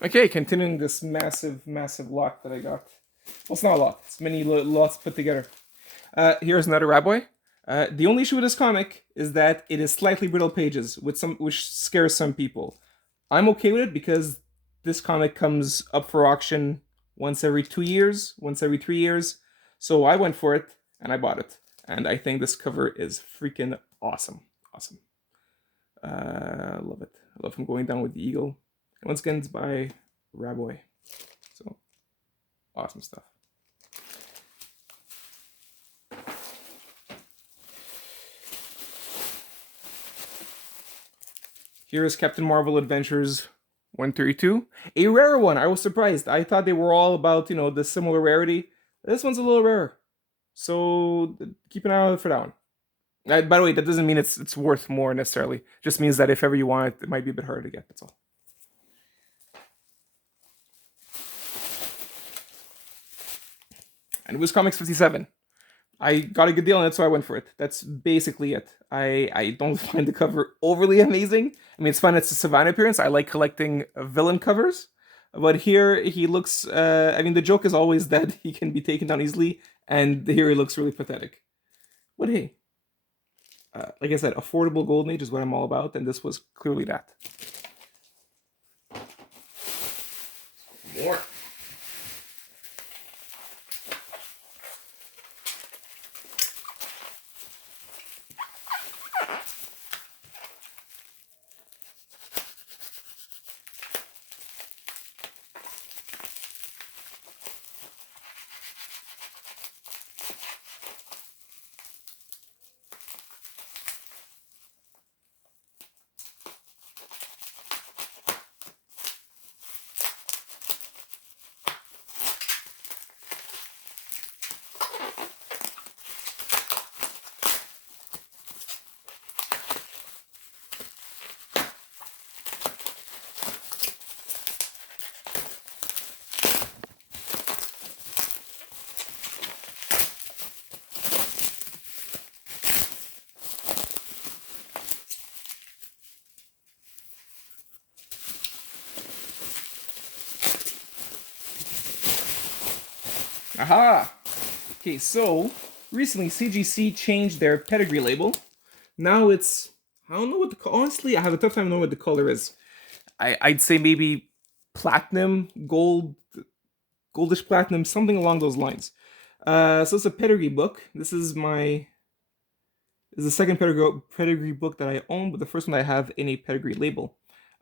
Okay, continuing this massive lot that I got. Well, it's not a lot. It's many lots put together. Here's another Raboy. The only issue with this comic is that it is slightly brittle pages, which scares some people. I'm okay with it because this comic comes up for auction once every 2 years, once every 3 years. So I went for it and I bought it, and I think this cover is freaking awesome. Awesome. Love it. I love him going down with the eagle. And once again, it's by Raboy. So awesome stuff. Here is Captain Marvel Adventures 132. A rare one. I was surprised. I thought they were all about, the similar rarity. This one's a little rarer. So keep an eye out for that one. By the way, that doesn't mean it's worth more necessarily. Just means that if ever you want it, it might be a bit harder to get. That's all. And it was Comics 57. I got a good deal on it, so I went for it. That's basically it. I don't find the cover overly amazing. I mean, it's fun. It's a Savannah appearance. I like collecting villain covers. But here he looks. I mean, the joke is always that he can be taken down easily, and here he looks really pathetic. But hey, like I said, affordable Golden Age is what I'm all about, and this was clearly that. More. Aha! Okay, so recently CGC changed their pedigree label. Now it's I don't know what the honestly I have a tough time knowing what the color is. I'd say maybe platinum, goldish platinum, something along those lines. So it's a pedigree book. This is the second pedigree book that I own, but the first one I have in a pedigree label.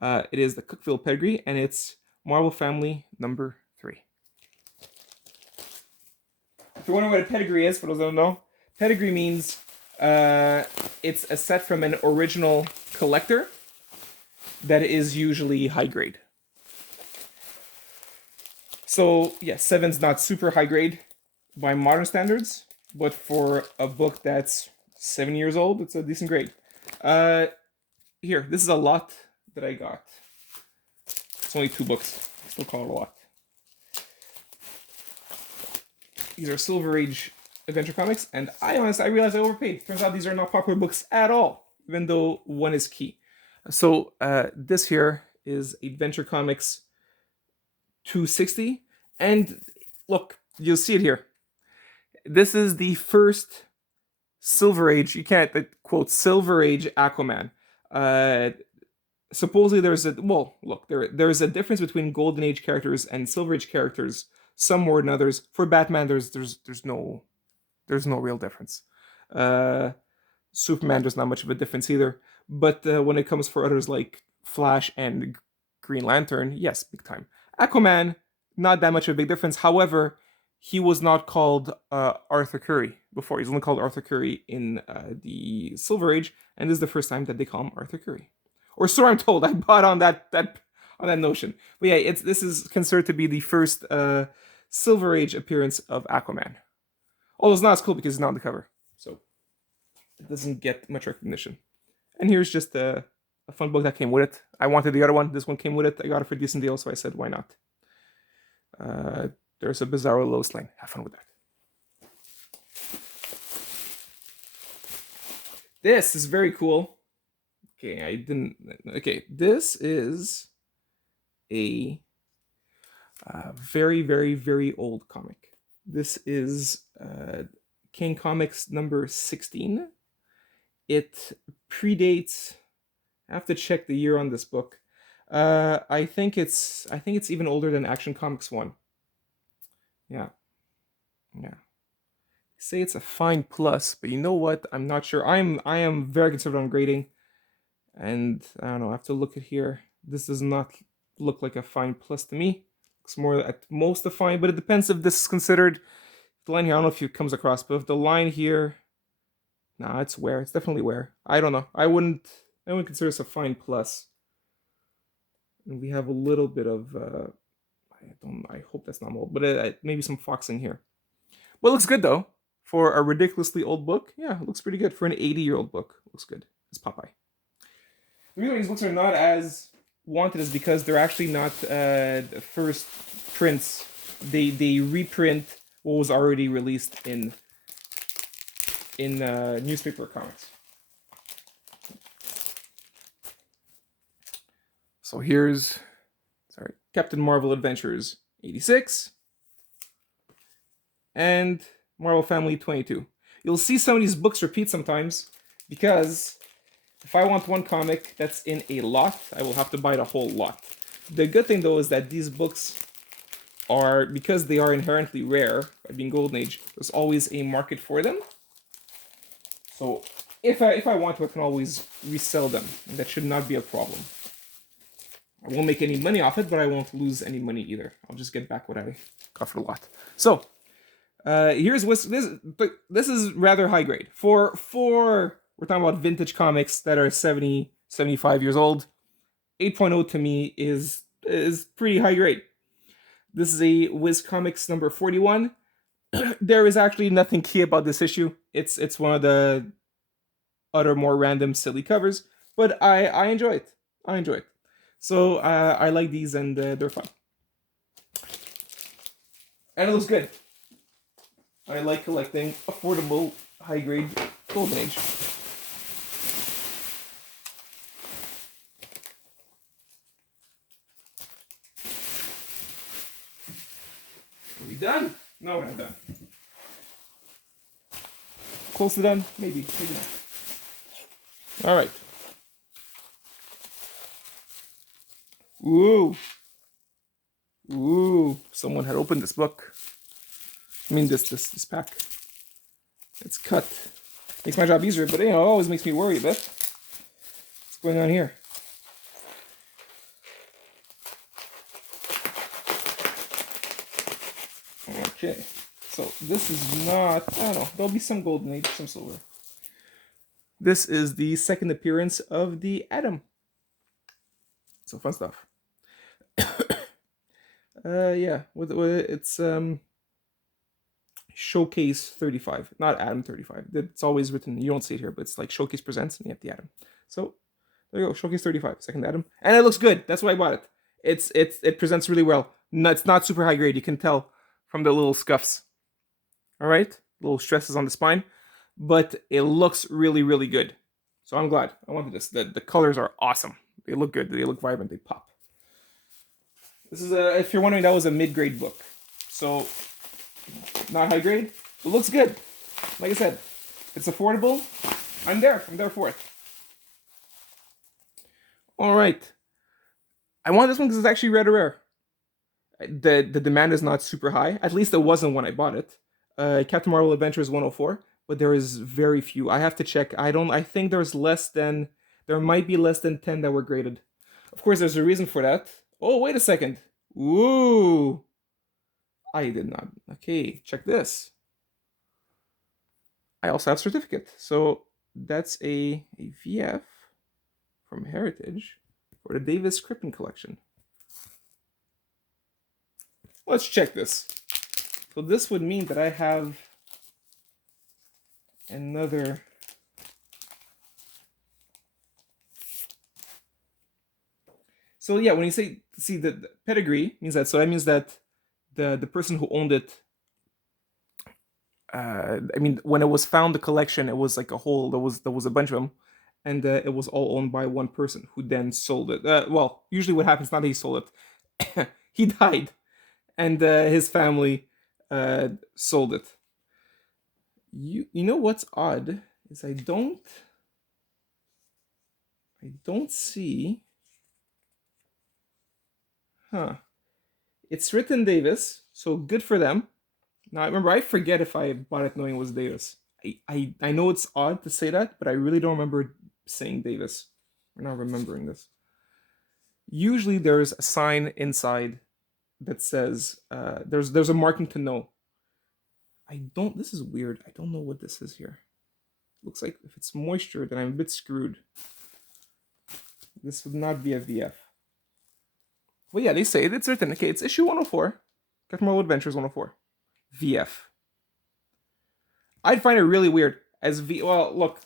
It is the Cookville pedigree, and it's Marvel Family number 3. If you're wondering what a pedigree is, for those that don't know, pedigree means it's a set from an original collector that is usually high grade. So, yeah, 7's not super high grade by modern standards, but for a book that's 7 years old, it's a decent grade. Here, this is a lot that I got. It's only 2 books. I still call it a lot. These are Silver Age adventure comics, and I realized I overpaid. Turns out these are not popular books at all, even though one is key. So this here is Adventure Comics 260, and look, you'll see it here. This is the first Silver Age. You can't quote Silver Age Aquaman. Supposedly there's there's a difference between Golden Age characters and Silver Age characters, some more than others. For Batman, there's no real difference. Superman, there's not much of a difference either. But when it comes for others like Flash and Green Lantern, yes, big time. Aquaman, not that much of a big difference. However, he was not called Arthur Curry before. He's only called Arthur Curry in the Silver Age, and this is the first time that they call him Arthur Curry. Or so I'm told. I bought on that notion. But yeah, this is considered to be the first Silver Age appearance of Aquaman. Although it's not as cool because it's not on the cover, so it doesn't get much recognition. And here's just a fun book that came with it. I wanted the other one. This one came with it. I got it for a decent deal, so I said, why not? There's a Bizarro Lois Lane. Have fun with that. This is very cool. Okay, this is a Very, very, very old comic. This is King Comics number 16. It predates. I have to check the year on this book. I think it's even older than Action Comics 1. Yeah, yeah. Say it's a fine plus, but you know what? I'm not sure. I am very conservative on grading, and I don't know. I have to look at here. This does not look like a fine plus to me. Looks more at most a fine, but it depends if this is considered the line here. I don't know if it comes across, but if the line here, nah, it's wear. It's definitely wear. I don't know. I wouldn't consider this a fine plus. And we have a little bit of. I hope that's not mold, but maybe some foxing here. Well, it looks good though for a ridiculously old book. Yeah, it looks pretty good for an 80-year-old book. It looks good. It's Popeye. The reason why these books are not as wanted is because they're actually not the first prints. They reprint what was already released in newspaper comics. So here's Captain Marvel Adventures 86 and Marvel Family 22. You'll see some of these books repeat sometimes because if I want one comic that's in a lot, I will have to buy the whole lot. The good thing though is that these books are, because they are inherently rare, by being Golden Age, there's always a market for them. So if I want to, I can always resell them, and that should not be a problem. I won't make any money off it, but I won't lose any money either. I'll just get back what I got for the lot. So here's this. This is rather high grade for we're talking about vintage comics that are 70, 75 years old. 8.0 to me is pretty high grade. This is a Wiz Comics number 41. There is actually nothing key about this issue. It's one of the other more random silly covers, but I enjoy it. I enjoy it. So I like these, and they're fun. And it looks good. I like collecting affordable, high-grade Golden Age. Are we done? No, we're not done. Close to done? Maybe not. All right. Ooh. Ooh. Someone had opened this book. I mean, this pack. It's cut. Makes my job easier, but it always makes me worry a bit. What's going on here? Okay. So this is not, I don't know, there'll be some golden age, some silver. This is the second appearance of the Atom. So fun stuff. Yeah, it's Showcase 35, not Atom 35. It's always written, you don't see it here, but it's like Showcase Presents, and you have the Atom. So there you go, Showcase 35, second Atom, and it looks good. That's why I bought it. It presents really well. No, it's not super high grade. You can tell from the little scuffs. All right, little stresses on the spine, but it looks really, really good. So I'm glad. I wanted this. The colors are awesome. They look good. They look vibrant. They pop. This is if you're wondering, that was a mid-grade book. So not high grade. It looks good. Like I said, it's affordable. I'm there. I'm there for it. All right. I want this one because it's actually rather rare. The demand is not super high. At least it wasn't when I bought it. Captain Marvel Adventures 104, but there is very few. I have to check. I think there might be less than 10 that were graded. Of course, there's a reason for that. Oh, wait a second. Ooh. I did not. Okay, check this. I also have a certificate. So that's a VF from Heritage for the Davis Crippen collection. Let's check this. So this would mean that I have another. So yeah, when you see the pedigree means that, so that means that the person who owned it, I mean, when it was found, the collection, it was like a whole, there was a bunch of them, and it was all owned by one person who then sold it. Well, usually what happens, not that he sold it, he died, and his family sold it. You know what's odd is I don't see. Huh. It's written Davis, so good for them. Now, remember, I forget if I bought it knowing it was Davis. I know it's odd to say that, but I really don't remember saying Davis. We're not remembering this. Usually, there's a sign inside that says there's a marking to know. I don't. This is weird. I don't know what this is here. Looks like if it's moisture, then I'm a bit screwed. This would not be a VF. Well, yeah, they say it's written. Okay, it's issue 104. Captain Marvel Adventures 104. VF. I'd find it really weird as V. Well, look,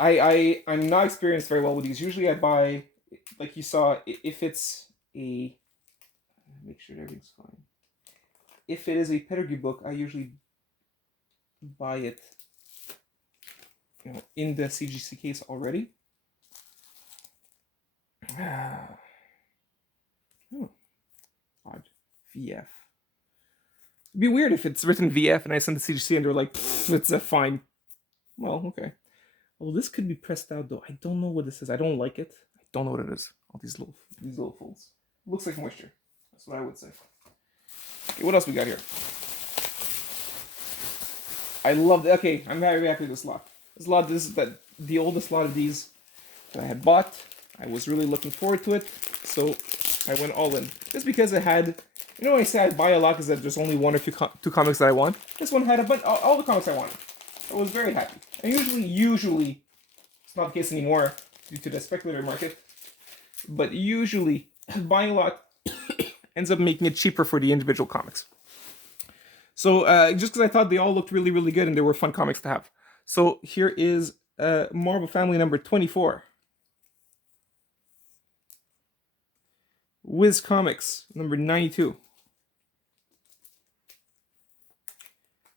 I'm not experienced very well with these. Usually, I buy, like you saw, if it's a, make sure everything's fine. If it is a pedigree book, I usually buy it, in the CGC case already. Odd. VF. It'd be weird if it's written VF and I send the CGC and they're like, it's a fine. Well, okay. Well, this could be pressed out though. I don't know what this is. I don't like it. I don't know what it is. All these little folds. Looks like moisture. That's what I would say. Okay, what else we got here? I love it. Okay, I'm very happy with this lot. This is the oldest lot of these that I had bought. I was really looking forward to it, so I went all in. Just because it had, when I say I buy a lot because there's only one or two comics that I want. This one had all the comics I wanted. I was very happy. And usually, it's not the case anymore due to the speculative market, but usually buying a lot ends up making it cheaper for the individual comics. So just because I thought they all looked really, really good and they were fun comics to have. So here is Marvel Family number 24. Wiz Comics number 92.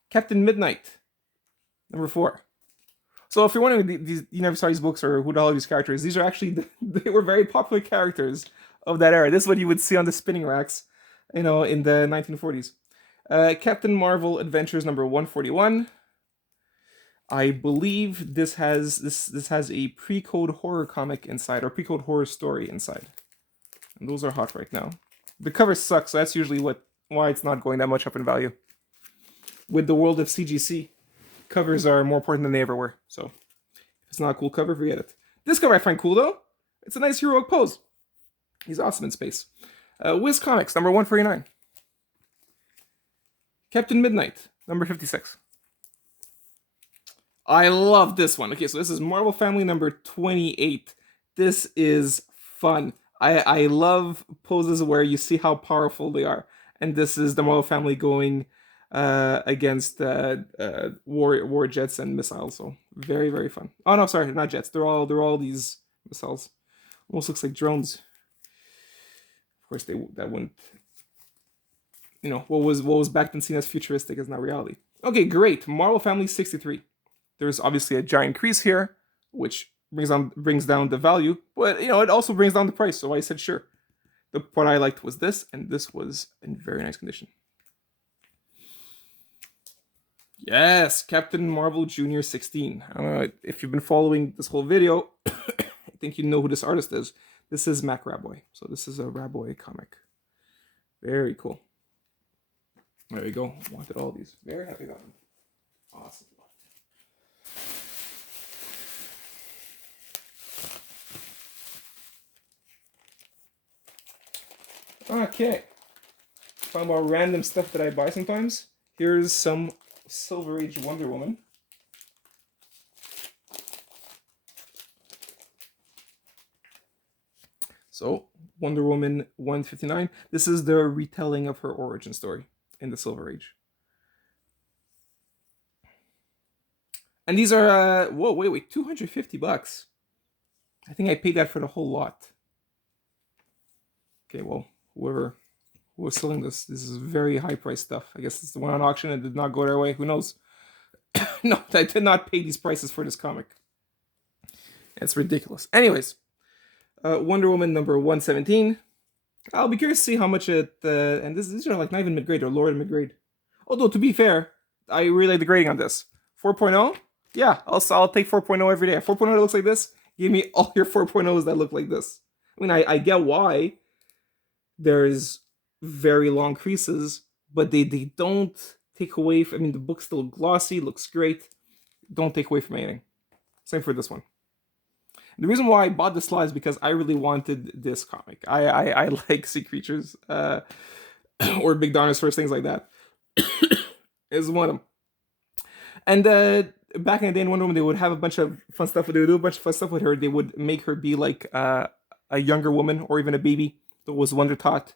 Captain Midnight number 4. So if you're wondering, these you never saw these books or who the hell are these characters, these are actually, they were very popular characters of that era. This is what you would see on the spinning racks, in the 1940s. Captain Marvel Adventures number 141. I believe this has a pre-code horror comic inside, or pre-code horror story inside. And those are hot right now. The cover sucks, so that's usually why it's not going that much up in value. With the world of CGC, covers are more important than they ever were. So if it's not a cool cover, forget it. This cover I find cool though. It's a nice heroic pose. He's awesome in space. Wiz Comics number 149. Captain Midnight number 56. I love this one. Okay, so this is Marvel Family number 28. This is fun. I love poses where you see how powerful they are. And this is the Marvel Family going against war jets and missiles. So very, very fun. Oh no, sorry, not jets. They're all these missiles. Almost looks like drones. Of course, that wouldn't. What was back then seen as futuristic is now reality. Okay, great. Marvel Family 63. There's obviously a giant crease here, which brings down the value, but it also brings down the price. So I said sure. The part I liked was this, and this was in very nice condition. Yes, Captain Marvel Jr. 16. I don't know if you've been following this whole video. I think you know who this artist is. This is Mac Raboy. So this is a Raboy comic. Very cool. There you go. Wanted all these. Very happy about them. Awesome. Okay. Talking about random stuff that I buy sometimes. Here's some Silver Age Wonder Woman. So, Wonder Woman 159. This is the retelling of her origin story in the Silver Age. And these are, whoa, wait, $250. I think I paid that for the whole lot. Okay, well, whoever was selling this is very high price stuff. I guess it's the one on auction and did not go their way. Who knows? No, I did not pay these prices for this comic. It's ridiculous. Anyways, Wonder Woman number 117. I'll be curious to see how much it. And these are like not even mid grade or lower than mid grade. Although to be fair, I really like the grading on this. 4.0. Yeah, I'll take 4.0 every day. 4.0 that looks like this. Give me all your 4.0s that look like this. I mean, I get why there's very long creases, but they don't take away. I mean, the book's still glossy, looks great. Don't take away from anything. Same for this one. The reason why I bought this slide is because I really wanted this comic. I like sea creatures or big dinosaurs, things like that. Is one of them. And back in the day in Wonder Woman, they would have a bunch of fun stuff. They would do a bunch of fun stuff with her. They would make her be like a younger woman or even a baby that was Wonder Tot.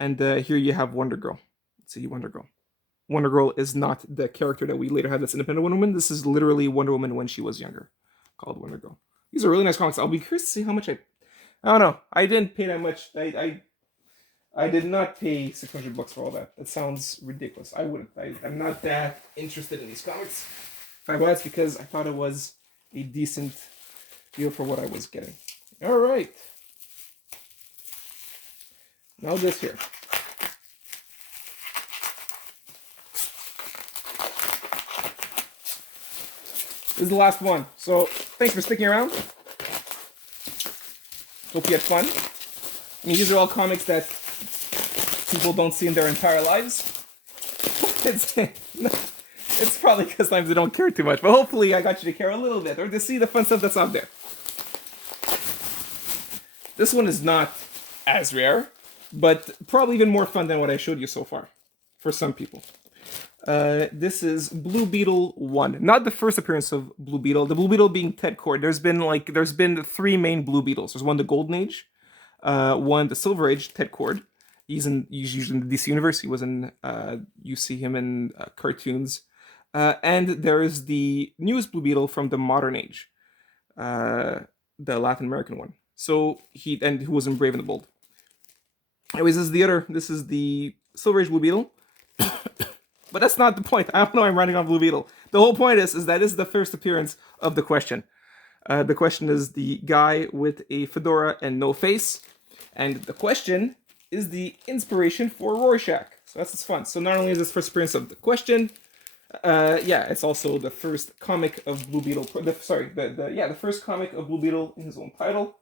And here you have Wonder Girl. Let's see, Wonder Girl. Wonder Girl is not the character that we later had that's independent Wonder Woman. This is literally Wonder Woman when she was younger, called Wonder Girl. These are really nice comics. I'll be curious to see how much I don't know. I didn't pay that much. I did not pay $600 for all that. That sounds ridiculous. I wouldn't. I'm not that interested in these comics. If I was, because I thought it was a decent deal for what I was getting. All right. Now this here. This is the last one. So thanks for sticking around. Hope you had fun. I mean, these are all comics that people don't see in their entire lives. It's probably because sometimes they don't care too much, but hopefully I got you to care a little bit or to see the fun stuff that's out there. This one is not as rare, but probably even more fun than what I showed you so far for some people. This is Blue Beetle 1. Not the first appearance of Blue Beetle. The Blue Beetle being Ted Kord. There's been three main Blue Beetles. There's one the Golden Age, one the Silver Age, Ted Kord. He's usually in the DC universe. He was in you see him in cartoons. And there is the newest Blue Beetle from the modern age, the Latin American one. So who was in Brave and the Bold. Anyways, this is the Silver Age Blue Beetle. But that's not the point. I don't know I'm running on Blue Beetle. The whole point is that this is the first appearance of the question. The question is the guy with a fedora and no face. And the question is the inspiration for Rorschach. So that's fun. So not only is this first appearance of the question, it's also the first comic of Blue Beetle. The first comic of Blue Beetle in his own title.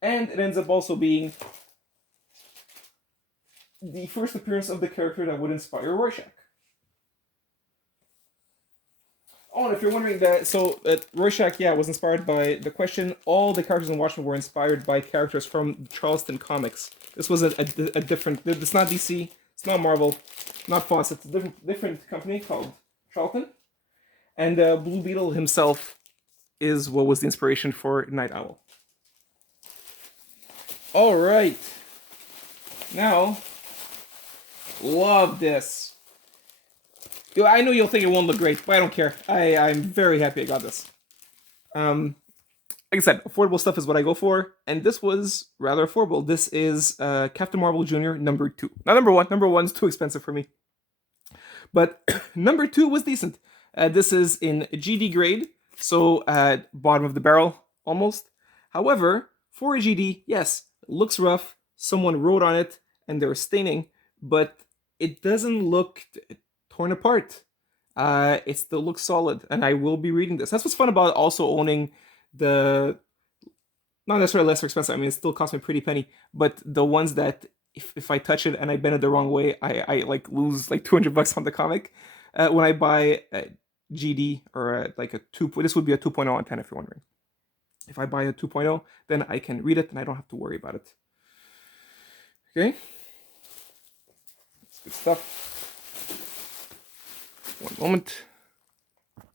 And it ends up also being the first appearance of the character that would inspire Rorschach. Oh, and if you're wondering Rorschach, was inspired by the question. All the characters in Watchmen were inspired by characters from Charlton Comics. This was a different. It's not DC. It's not Marvel. Not Fox. It's a different company called Charlton. And Blue Beetle himself is what was the inspiration for Night Owl. All right. Now, love this. I know you'll think it won't look great, but I don't care. I'm very happy I got this. Like I said, affordable stuff is what I go for, and this was rather affordable. This is Captain Marvel Jr. number 2. Not number 1. Number 1's too expensive for me. But number 2 was decent. This is in GD grade, so bottom of the barrel, almost. However, for a GD, yes, it looks rough. Someone wrote on it, and they're staining, but it doesn't look torn apart. It still looks solid, and I will be reading this. That's what's fun about also owning the not necessarily lesser expensive. I mean, it still costs me a pretty penny, but the ones that if I touch it and I bend it the wrong way, I like lose like $200 on the comic. When I buy a GD or like a 2, this would be a 2.0 on 10 if you're wondering. If I buy a 2.0, then I can read it and I don't have to worry about it. Okay, that's good stuff. One moment.